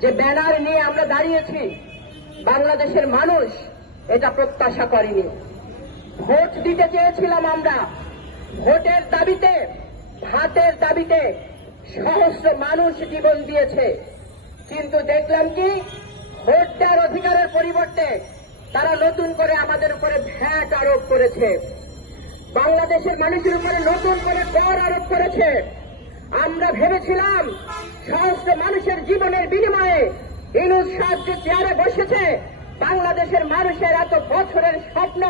যে ব্যানার নিয়ে আমরা দাঁড়িয়েছি, বাংলাদেশের মানুষ এটা প্রত্যাশা করেনি। ভোট দিতে চেয়েছিলাম আমরা। ভোটের দাবিতে, ভাতের দাবিতে সহস্র মানুষ জীবন দিয়েছে। কিন্তু দেখলাম কি ভোট দেওয়ার অধিকারের পরিবর্তে তারা নতুন করে আমাদের উপরে ভ্যাট আরোপ করেছে। বাংলাদেশের মানুষের উপরে নতুন করে কর আরোপ করেছে। আমরা ভেবেছিলাম সহস্র মানুষের জীবনের বিনিময়ে ইনুস সাহেব যে চেয়ারে বসেছে, বাংলাদেশের মানুষের এত বছরের স্বপ্ন,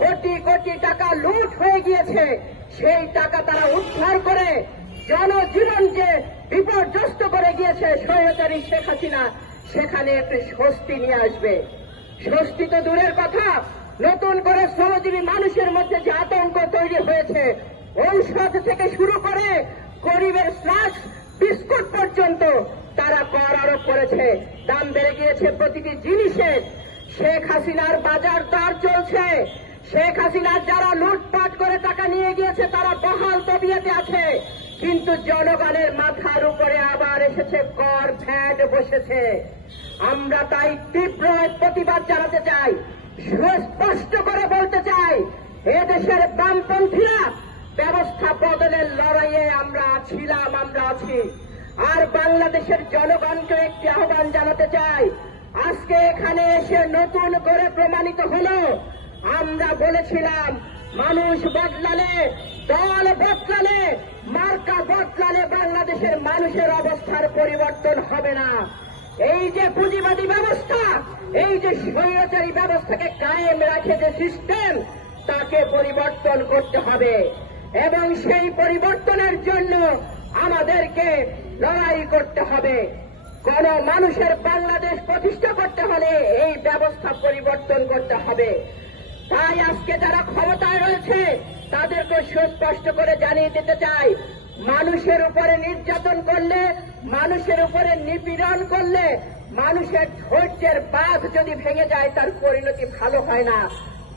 কোটি কোটি টাকা লুট হয়ে গিয়েছে, সেই টাকা তারা উদ্ধার করে জনজীবনকে বিপর্যস্ত করে গিয়েছে স্বৈরাচারী শেখ হাসিনা, সেখানে একটু স্বস্তি নিয়ে আসবে। স্বস্তি তো দূরের কথা, নতুন করে শ্রমজীবী মানুষের মধ্যে যে আতঙ্ক তৈরি হয়েছে, ঔষধ থেকে শুরু করে গরিবের স্ন্যাক্স বিস্কুট পর্যন্ত তারা কর আরোপ করেছে। দাম বেড়ে গিয়েছে প্রতিটি জিনিসের শেখ হাসিনার বাজার দর চলছে। শেখ হাসিনার যারা লুটপাট করে টাকা নিয়ে গিয়েছে, তারা বহাল তবিয়াতে আছে। কিন্তু জনগণের মাথার উপরে আবার এসেছে কর ভ্যাট বসেছে। আমরা তাই তীব্র প্রতিবাদ জানাতে চাই, সুস্পষ্ট করে বলতে চাই এদেশের বামপন্থীরা ব্যবস্থা লড়াইয়ে আমরা ছিলাম আমরা আছি। আর বাংলাদেশের জনগণকে একটি আহ্বান জানাতে চাই, আজকে এখানে এসে নতুন করে প্রমাণিত হলো, আমরা বলেছিলাম, মানুষ বদলালে, দল বদলালে, মার্কা বদলালে বাংলাদেশের মানুষের অবস্থার পরিবর্তন হবে না। এই যে পুঁজিবাদী ব্যবস্থা, এই যে স্বৈরাচারী ব্যবস্থাকে কায়েম রাখে যে সিস্টেম তাকে পরিবর্তন করতে হবে। এবং সেই পরিবর্তনের জন্য আমাদেরকে লড়াই করতে হবে। কোন মানুষের বাংলাদেশ প্রতিষ্ঠা করতে হলে এই ব্যবস্থা পরিবর্তন করতে হবে। তাই আজকে যারা ক্ষমতায় রয়েছে, তাদেরকে সুস্পষ্ট করে জানিয়ে দিতে চাই, মানুষের উপরে নির্যাতন করলে, মানুষের উপরে নিপীড়ন করলে, মানুষের ধৈর্যের বাঁধ যদি ভেঙে যায়, তার পরিণতি ভালো হয় না।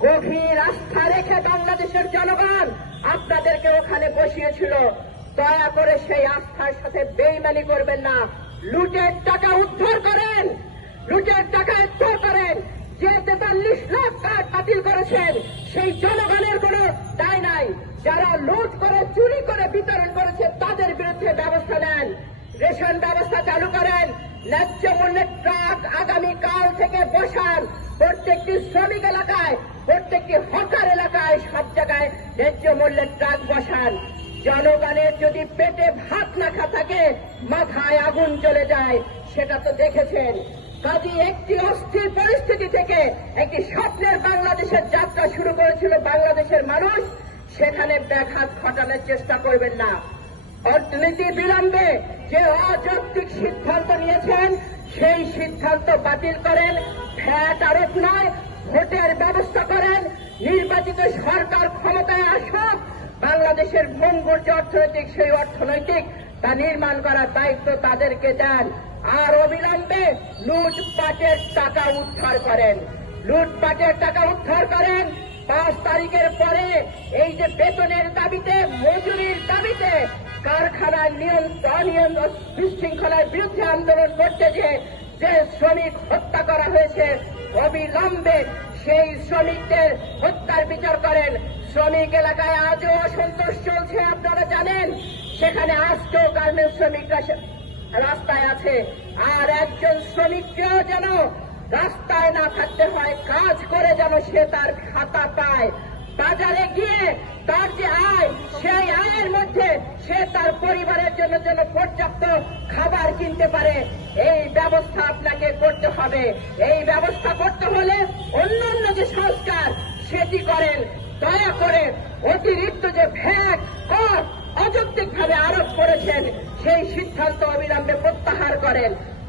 গভীর আস্থা রেখে বাংলাদেশের জনগণ বসিয়েছিল দয়া করে সেই আস্থার সাথে বেইমানি করবেন না। লুটের টাকা উদ্ধার করেন, লুটের টাকা উদ্ধার করেন। যে তেতাল্লিশ লাখ কার্ড বাতিল করেছেন, সেই জনগণের কোনো দায় নাই। যারা লুট করে, চুরি করে, বিতরণ করেছে, তাদের বিরুদ্ধে ব্যবস্থা নেন। রেশন ব্যবস্থা চালু করেন। ন্যায্য মূল্যের ট্রাক আগামী কাল থেকে বসান। প্রত্যেকটি শ্রমিক এলাকায়, প্রত্যেকটি হকার এলাকায় সব জায়গায় ন্যায্য মূল্যের ট্রাক বসান। জনগণের যদি পেটে ভাত না থাকে, মাথায় আগুন চলে যায়, সেটা তো দেখেছেন। কাজী, একটি অস্থির পরিস্থিতি থেকে একটি স্বপ্নের বাংলাদেশের যাত্রা শুরু করেছিল বাংলাদেশের মানুষ। সেখানে ব্যাঘাত ঘটানোর চেষ্টা করবেন না। অর্থনীতি বিলম্বে যে অযৌক্তিক সিদ্ধান্ত নিয়েছেন, সেই সিদ্ধান্ত বাতিল করেন। ভ্যাট আরোপ নয়, ভোটের ব্যবস্থা করেন। নির্বাচিত সরকার ক্ষমতায় বাংলাদেশের মঙ্গল যে অর্থনৈতিক, সেই অর্থনৈতিক তা নির্মাণ করার দায়িত্ব তাদেরকে দেন। আর অবিলম্বে লুটপাটের টাকা উদ্ধার করেন। লুটপাটের টাকা উদ্ধার করেন। পাঁচ তারিখের পরে এই যে বেতনের দাবিতে, মজুরির দাবিতে কারখানার নিয়ম, অনিয়ম বিশৃঙ্খলার বিরুদ্ধে আন্দোলন করতে যে শ্রমিক হত্যা করা হয়েছে অবিলম্বে সেই শ্রমিকদের হত্যার বিচার করেন। শ্রমিক এলাকায় আজও অসন্তোষ চলছে, আপনারা জানেন? সেখানে আজকেও গার্মেন্টস শ্রমিকরা রাস্তায় আছে। আর একজন শ্রমিককেও যেন রাস্তায় না থাকতে হয়, কাজ করে যেন সে তার খাতা পায়। বাজারে গিয়ে তার যে আয়, সেই আয়ের মধ্যে সে তার পরিবারের জন্য যেন পর্যাপ্ত খাবার কিনতে পারে। এই ব্যবস্থা আপনাকে করতে হবে। এই ব্যবস্থা করতে হলে অন্যান্য যে সংস্কার, সেটি করেন। দয়া করে অতিরিক্ত যে ভ্যাট, কর, অযৌক্তিকভাবে আরোপ করেছেন, সেই সিদ্ধান্ত অবিলম্বে প্রত্যাহার করেন।